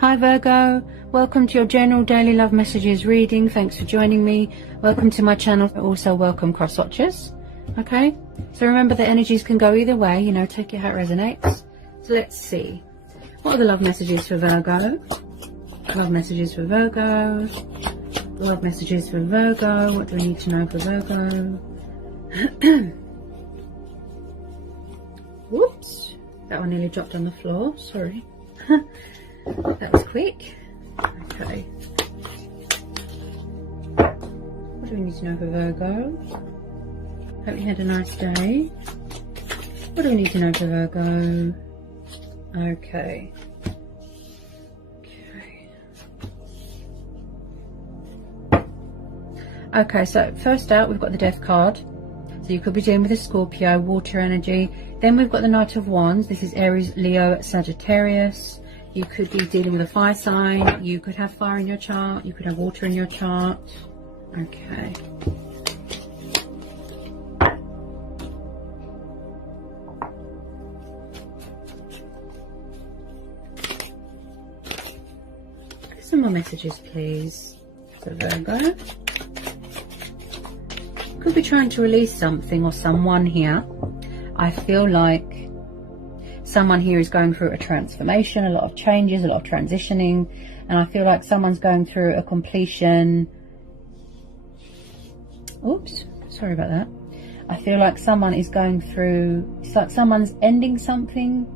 Hi Virgo, welcome to your general daily love messages reading. Thanks for joining me. Welcome to my channel. Also welcome cross watchers. Okay, so remember the energies can go either way, you know, take it how it resonates. So let's see, what are the love messages for Virgo? Love messages for Virgo. Love messages for Virgo. What do we need to know for Virgo? Whoops, that one nearly dropped on the floor, sorry. That was quick. Okay, what do we need to know for Virgo? Hope you had a nice day. What do we need to know for Virgo? Okay. Okay, so first out we've got the Death card. So you could be dealing with a Scorpio, water energy. Then we've got the Knight of Wands. This is Aries, Leo, Sagittarius. You could be dealing with a fire sign. You could have fire in your chart. You could have water in your chart. Okay. Some more messages, please, for Virgo. Could be trying to release something or someone here. I feel like someone here is going through a transformation, a lot of changes, a lot of transitioning, and I feel like someone's going through a completion. Oops, sorry about that. I feel like someone is going through, it's like someone's ending something,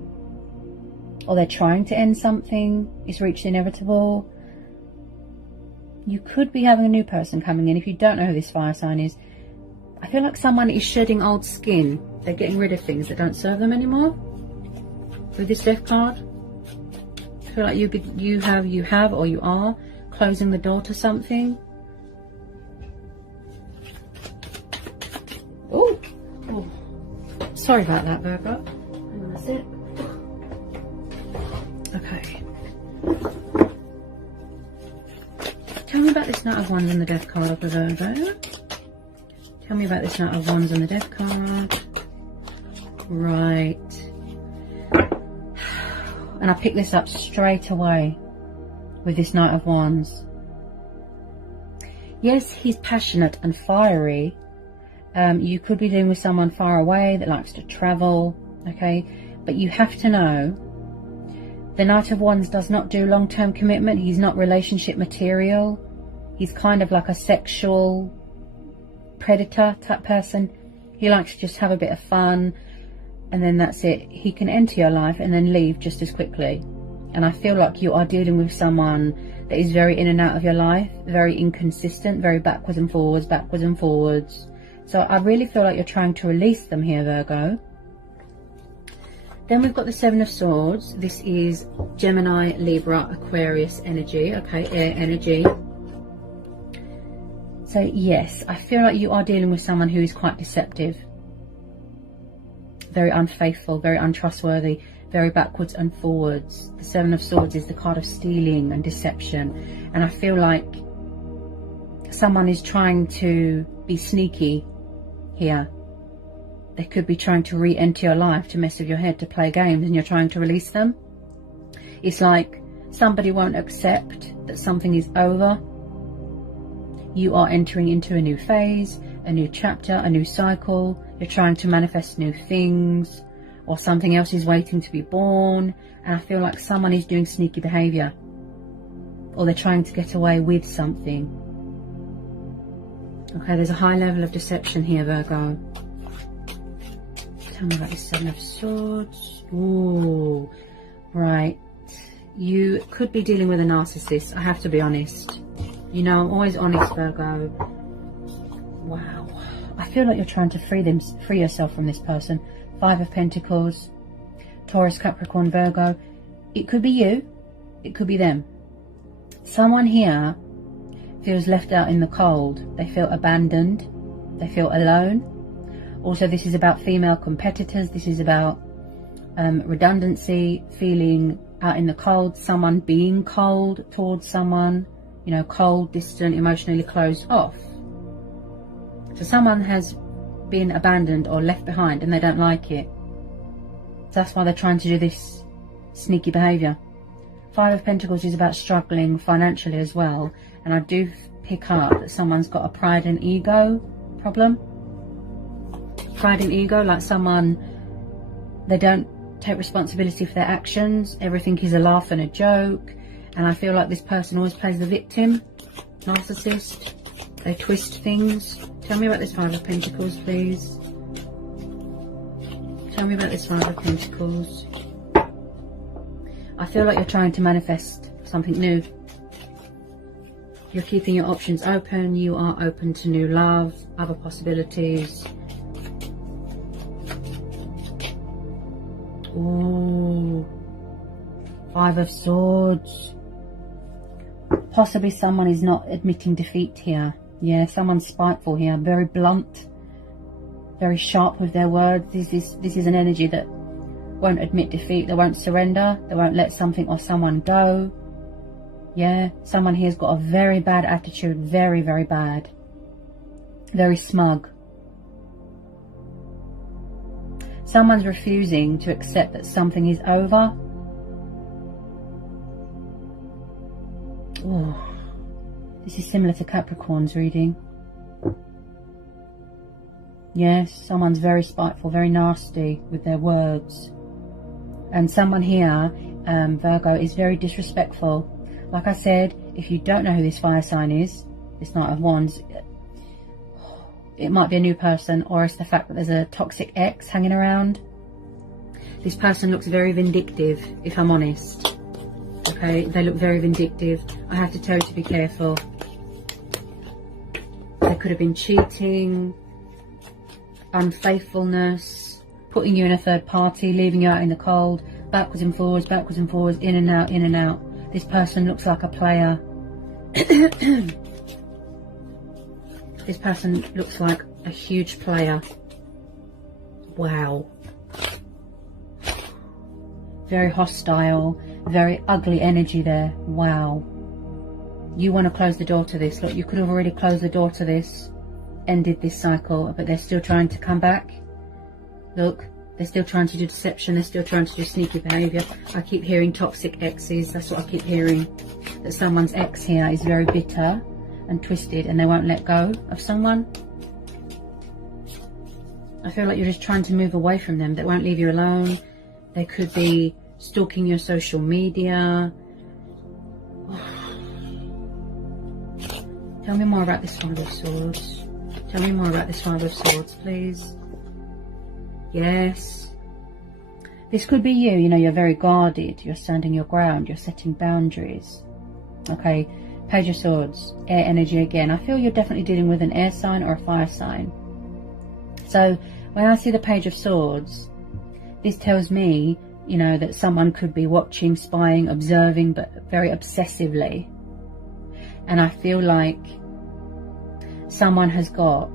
or they're trying to end something. It's reached inevitable. You could be having a new person coming in. If you don't know who this fire sign is, I feel like someone is shedding old skin. They're getting rid of things that don't serve them anymore. With this Death card, I feel like you have or you are closing the door to something. Oh, sorry about that, Virgo. Hang on a sec. Okay. Tell me about this Knight of Wands and the Death card of the Virgo. Tell me about this Knight of Wands and the Death card. Right. And I picked this up straight away with this Knight of Wands. Yes, he's passionate and fiery. You could be dealing with someone far away that likes to travel. Okay. But you have to know, the Knight of Wands does not do long-term commitment. He's not relationship material. He's kind of like a sexual predator type person. He likes to just have a bit of fun, and then that's it. He can enter your life and then leave just as quickly. And I feel like you are dealing with someone that is very in and out of your life, very inconsistent, very backwards and forwards, backwards and forwards. So I really feel like you're trying to release them here, Virgo. Then we've got the Seven of Swords. This is Gemini, Libra, Aquarius energy. Okay, air energy. So yes, I feel like you are dealing with someone who is quite deceptive. Very unfaithful, very untrustworthy, very backwards and forwards. The Seven of Swords is the card of stealing and deception. And I feel like someone is trying to be sneaky here. They could be trying to re-enter your life, to mess with your head, to play games, and you're trying to release them. It's like somebody won't accept that something is over. You are entering into a new phase, a new chapter, a new cycle. You're trying to manifest new things, or something else is waiting to be born. And I feel like someone is doing sneaky behavior, or they're trying to get away with something. Okay, there's a high level of deception here, Virgo. Tell me about the Seven of Swords. Ooh, right. You could be dealing with a narcissist. I have to be honest. You know, I'm always honest, Virgo. Wow. I feel like you're trying to free yourself from this person. Five of Pentacles, Taurus, Capricorn, Virgo. It could be you. It could be them. Someone here feels left out in the cold. They feel abandoned. They feel alone. Also, this is about female competitors. This is about redundancy, feeling out in the cold, someone being cold towards someone, you know, cold, distant, emotionally closed off. So someone has been abandoned or left behind and they don't like it. So that's why they're trying to do this sneaky behaviour. Five of Pentacles is about struggling financially as well. And I do pick up that someone's got a pride and ego problem. Pride and ego, like someone, they don't take responsibility for their actions. Everything is a laugh and a joke. And I feel like this person always plays the victim. Narcissist. They twist things. Tell me about this Five of Pentacles, please. Tell me about this Five of Pentacles. I feel like you're trying to manifest something new. You're keeping your options open. You are open to new love, other possibilities. Ooh. Five of Swords. Possibly someone is not admitting defeat here. Yeah, someone's spiteful here. Very blunt. Very sharp with their words. This is an energy that won't admit defeat. They won't surrender. They won't let something or someone go. Yeah, someone here's got a very bad attitude. Very, very bad. Very smug. Someone's refusing to accept that something is over. Oh, this is similar to Capricorn's reading. Yes, someone's very spiteful, very nasty with their words. And someone here, Virgo, is very disrespectful. Like I said, if you don't know who this fire sign is, this Knight of Wands, it might be a new person, or it's the fact that there's a toxic ex hanging around. This person looks very vindictive, if I'm honest. Okay, they look very vindictive. I have to tell you to be careful. They could have been cheating, unfaithfulness, putting you in a third party, leaving you out in the cold, backwards and forwards, in and out, in and out. This person looks like a player. This person looks like a huge player. Wow. Very hostile, very ugly energy there. Wow. You want to close the door to this. Look, you could have already closed the door to this, ended this cycle, but they're still trying to come back. Look, they're still trying to do deception. They're still trying to do sneaky behaviour. I keep hearing toxic exes. That's what I keep hearing. That someone's ex here is very bitter and twisted, and they won't let go of someone. I feel like you're just trying to move away from them. They won't leave you alone. They could be stalking your social media. Tell me more about this Five of Swords. Tell me more about this Five of Swords, please. Yes. This could be you. You know, you're very guarded. You're standing your ground. You're setting boundaries. Okay. Page of Swords. Air energy again. I feel you're definitely dealing with an air sign or a fire sign. So when I see the Page of Swords, this tells me, you know, that someone could be watching, spying, observing, but very obsessively. And I feel like someone has got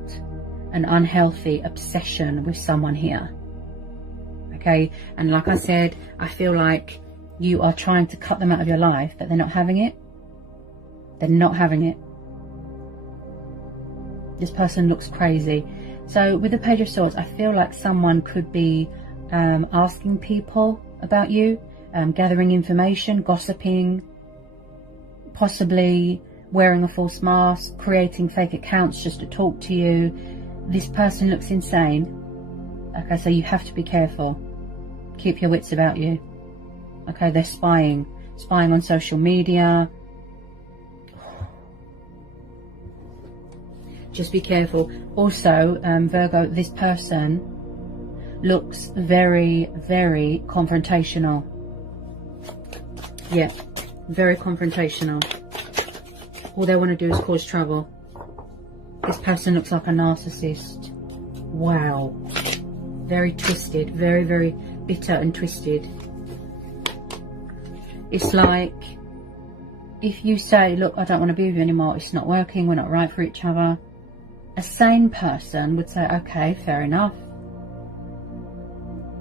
an unhealthy obsession with someone here. Okay, and like I said, I feel like you are trying to cut them out of your life, but they're not having it. They're not having it. This person looks crazy. So with the Page of Swords, I feel like someone could be asking people about you, gathering information, gossiping, possibly wearing a false mask, creating fake accounts just to talk to you. This person looks insane. Okay, so you have to be careful. Keep your wits about you. Okay, they're spying on social media. Just be careful. Also, Virgo, this person looks very, very confrontational. Yeah, very confrontational. All they want to do is cause trouble. This person looks like a narcissist. Wow. Very twisted, very, very bitter and twisted. It's like, if you say, look, I don't want to be with you anymore, it's not working, we're not right for each other, a sane person would say, okay, fair enough.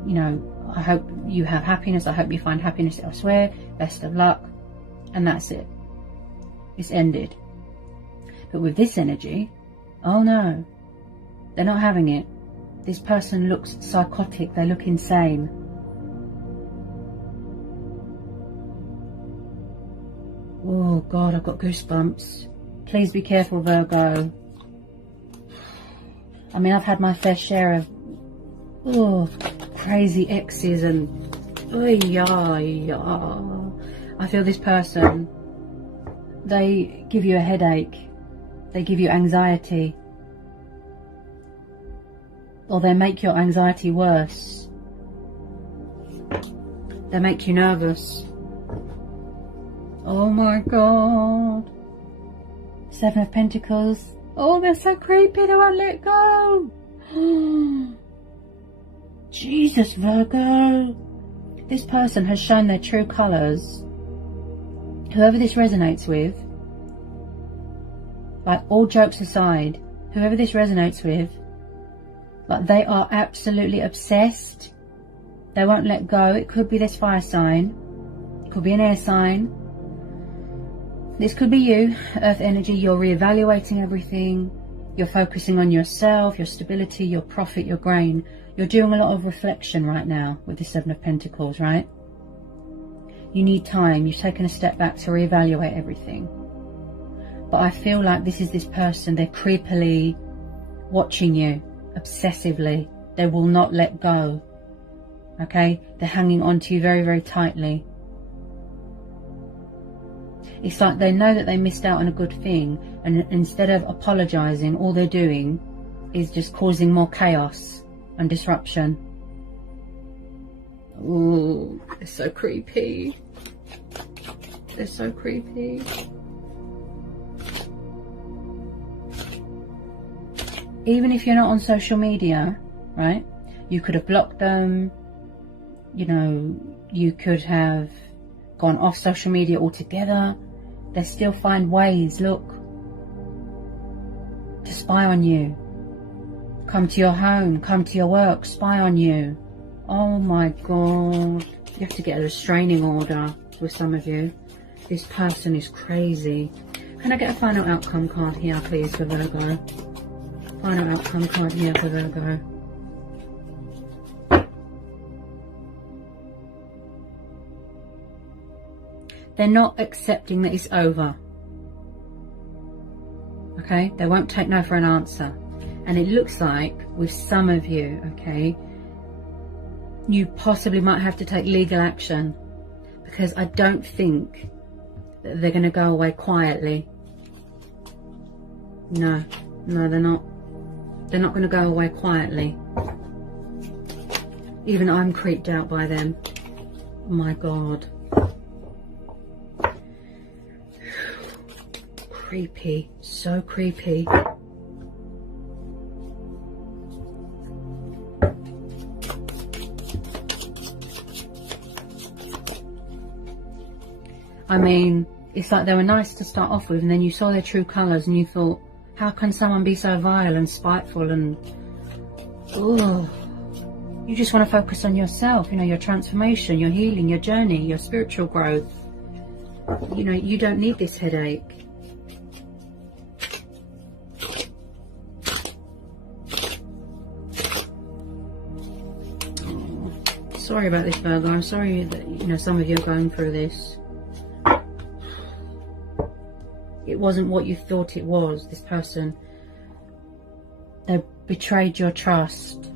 You know, I hope you have happiness, I hope you find happiness elsewhere, best of luck, and that's it. It's ended. But with this energy, oh no, they're not having it. This person looks psychotic, they look insane. Oh God, I've got goosebumps. Please be careful, Virgo. I mean, I've had my fair share of crazy exes and I feel this person, they give you a headache, they give you anxiety, or they make your anxiety worse. They make you nervous. Oh my God. Seven of Pentacles. Oh, they're so creepy, they won't let go. Jesus, Virgo. This person has shown their true colours. Whoever this resonates with, like, all jokes aside, whoever this resonates with, like, they are absolutely obsessed. They won't let go. It could be this fire sign. It could be an air sign. This could be you, earth energy. You're reevaluating everything. You're focusing on yourself, your stability, your profit, your gain. You're doing a lot of reflection right now with the Seven of Pentacles, right? You need time. You've taken a step back to reevaluate everything. But I feel like this is this person. They're creepily watching you, obsessively. They will not let go. Okay? They're hanging on to you very, very tightly. It's like they know that they missed out on a good thing, and instead of apologizing, all they're doing is just causing more chaos and disruption. Ooh, they're so creepy. They're so creepy. Even if you're not on social media, right? You could have blocked them. You know, you could have gone off social media altogether. They still find ways, look, to spy on you. Come to your home, come to your work, spy on you. Oh my God. You have to get a restraining order with some of you. This person is crazy. Can I get a final outcome card here, please, for Virgo? Final outcome card here for Virgo. They're not accepting that it's over. Okay? They won't take no for an answer. And it looks like with some of you, okay, you possibly might have to take legal action, because I don't think that they're going to go away quietly. No, they're not. They're not going to go away quietly. Even I'm creeped out by them. Oh my God. Creepy, so creepy. I mean, it's like they were nice to start off with, and then you saw their true colours and you thought, how can someone be so vile and spiteful and... Ugh. You just want to focus on yourself, you know, your transformation, your healing, your journey, your spiritual growth. You know, you don't need this headache. Sorry about this, Virgo. I'm sorry that, you know, some of you are going through this. It wasn't what you thought it was, this person. They betrayed your trust.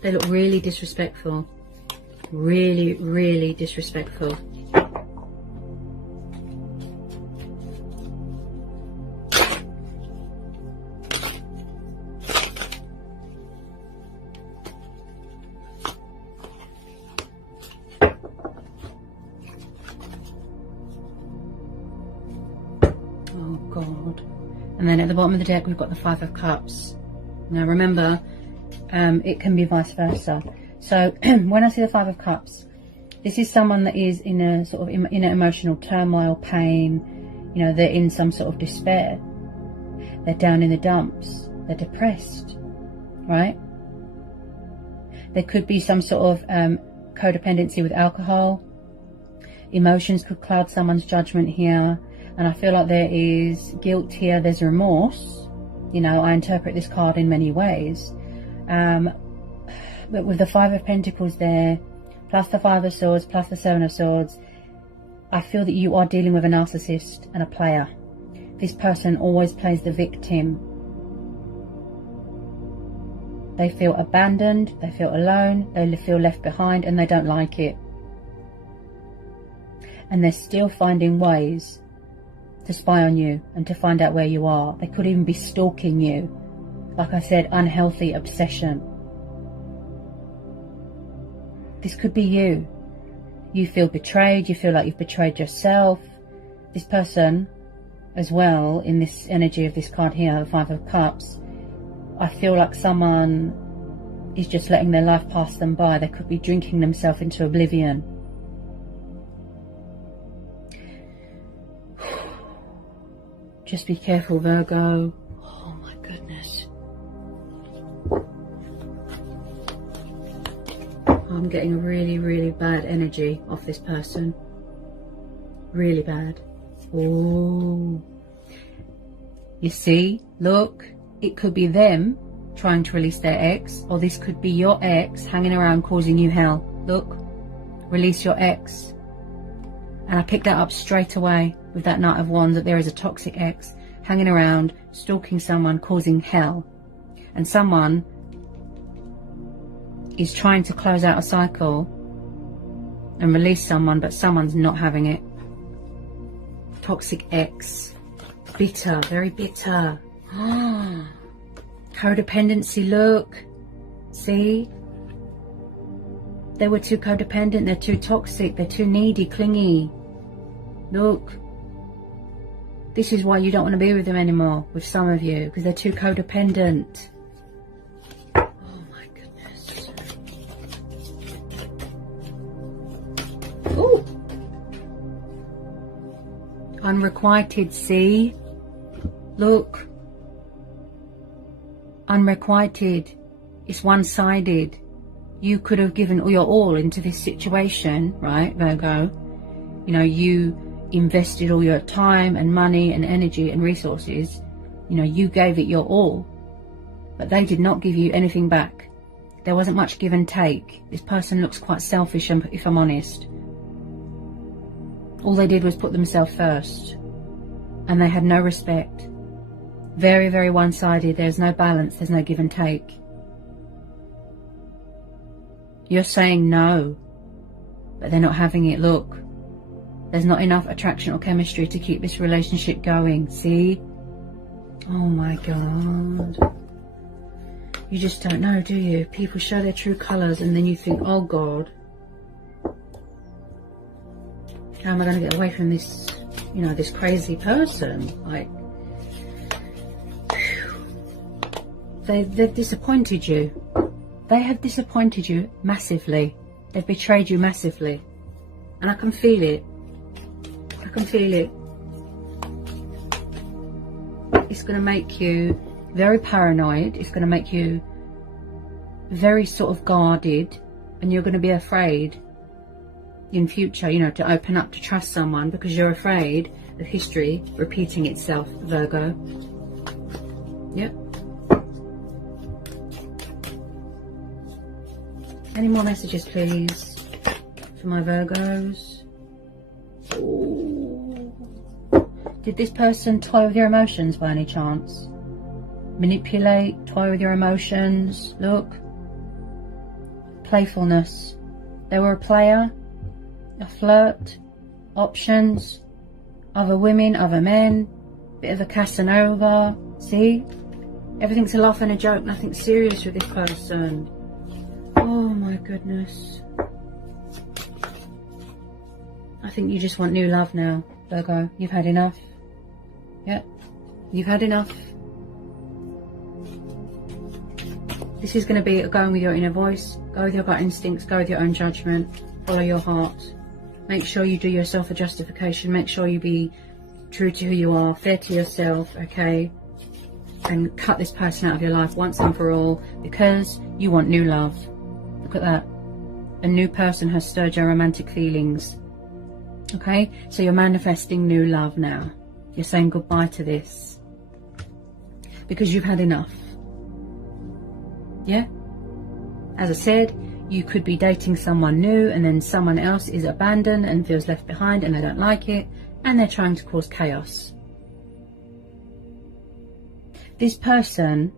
They look really disrespectful. Really, really disrespectful. Oh God. And then at the bottom of the deck we've got the Five of Cups. Now remember, it can be vice versa. So when I see the Five of Cups, this is someone that is in a sort of in emotional turmoil, pain. You know, they're in some sort of despair. They're down in the dumps. They're depressed, right? There could be some sort of codependency with alcohol. Emotions could cloud someone's judgment here. And I feel like there is guilt here. There's remorse. You know, I interpret this card in many ways. But with the Five of Pentacles there, plus the Five of Swords, plus the Seven of Swords, I feel that you are dealing with a narcissist and a player. This person always plays the victim. They feel abandoned, they feel alone, they feel left behind, and they don't like it. And they're still finding ways to spy on you and to find out where you are. They could even be stalking you. Like I said, unhealthy obsession. This could be you. You feel betrayed, you feel like you've betrayed yourself. This person as well, in this energy of this card here, the Five of Cups, I feel like someone is just letting their life pass them by. They could be drinking themselves into oblivion. Just be careful, Virgo. Oh my goodness. I'm getting a really, really bad energy off this person. Really bad. Oh. You see? Look. It could be them trying to release their ex. Or this could be your ex hanging around causing you hell. Look. Release your ex. And I picked that up straight away with that Knight of Wands, that there is a toxic ex hanging around, stalking someone, causing hell. And someone is trying to close out a cycle and release someone, but someone's not having it. Toxic ex. Bitter, very bitter. Codependency, look. See? They were too codependent, they're too toxic, they're too needy, clingy. Look. This is why you don't want to be with them anymore, with some of you, because they're too codependent. Oh my goodness. Ooh. Unrequited, see? Look. Unrequited. It's one-sided. You could have given your all into this situation, right, Virgo? You know, you invested all your time and money and energy and resources. You know, you gave it your all. But they did not give you anything back. There wasn't much give and take. This person looks quite selfish, if I'm honest. All they did was put themselves first. And they had no respect. Very, very one-sided. There's no balance. There's no give and take. You're saying no, but they're not having it. Look, there's not enough attraction or chemistry to keep this relationship going. See? Oh my God. You just don't know, do you? People show their true colours and then you think, oh God, how am I going to get away from this, you know, this crazy person? Like, they've disappointed you. They have disappointed you massively. They've betrayed you massively. And I can feel it. I can feel it. It's going to make you very paranoid. It's going to make you very sort of guarded. And you're going to be afraid in future, you know, to open up, to trust someone, because you're afraid of history repeating itself, Virgo. Yep. Any more messages, please, for my Virgos? Ooh. Did this person toy with your emotions by any chance? Manipulate, toy with your emotions? Look. Playfulness. They were a player, a flirt, options, other women, other men, bit of a Casanova. See? Everything's a laugh and a joke, nothing serious with this person. Oh my goodness. I think you just want new love now, Virgo. You've had enough. Yep. You've had enough. This is going to be going with your inner voice. Go with your gut instincts. Go with your own judgment. Follow your heart. Make sure you do yourself a justification. Make sure you be true to who you are. Fair to yourself, okay? And cut this person out of your life once and for all, because you want new love. Look at that. A new person has stirred your romantic feelings. Okay? So you're manifesting new love now. You're saying goodbye to this. because you've had enough. Yeah? As I said, you could be dating someone new and then someone else is abandoned and feels left behind and they don't like it and they're trying to cause chaos. This person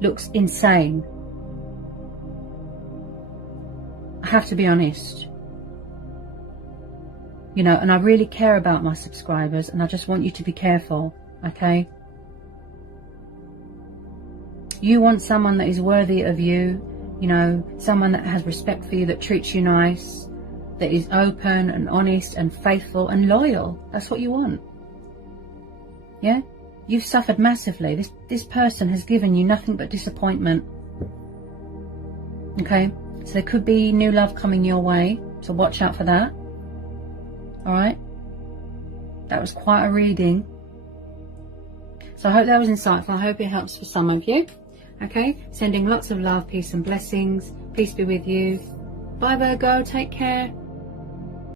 looks insane. I have to be honest. You know, and I really care about my subscribers and I just want you to be careful, okay? You want someone that is worthy of you, you know, someone that has respect for you, that treats you nice, that is open and honest and faithful and loyal. That's what you want. Yeah? You've suffered massively. This person has given you nothing but disappointment. Okay? So there could be new love coming your way, so watch out for that. Alright? That was quite a reading. So I hope that was insightful. I hope it helps for some of you. Okay? Sending lots of love, peace and blessings. Peace be with you. Bye Virgo. Take care.